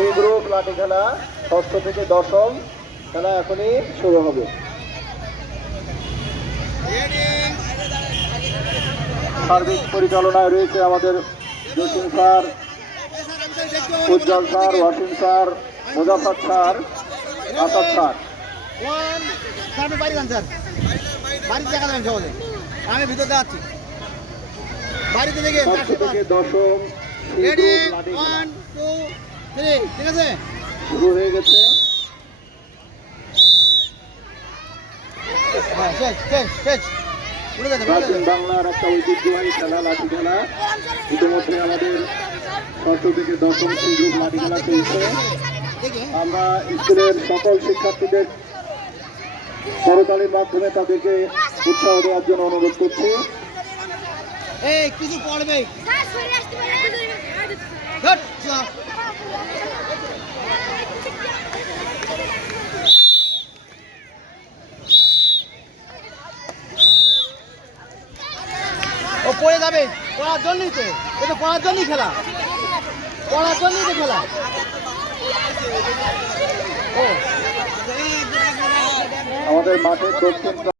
C group লাঠি খেলা 6ষ্ঠ থেকে 10ম খেলা এখনই শুরু হবে। সার্বিক পরিচালনায় রয়েছে আমাদের Jasim sir, Ujjwal sir, Wasim sir, Muzaffar sir, Asad sir. আমি ভিতরে যাচ্ছি বাড়িতে থেকে 6ষ্ঠ থেকে 10ম ঠিক আছে শুরু হয়ে গেছে। প্রাচীন বাংলার একটা ঐতিহ্যবাহী খেলা লাঠি খেলা। ইতিমধ্যে আমাদের 6ষ্ঠ থেকে 10ম সি গ্রুপ লাঠি খেলা চলছে। আমরা স্কুলের সকল শিক্ষার্থীদের করতালির মাধ্যমে তাদেরকে উৎসাহ দেওয়ার জন্য অনুরোধ করছি। কিছু পড়বে ও পড়ে যাবে, পড়ার জন্যই তো, এটা পড়ার জন্যই খেলা, পড়ার জন্যই তো খেলা। আমাদের মাঠের দক্ষিণ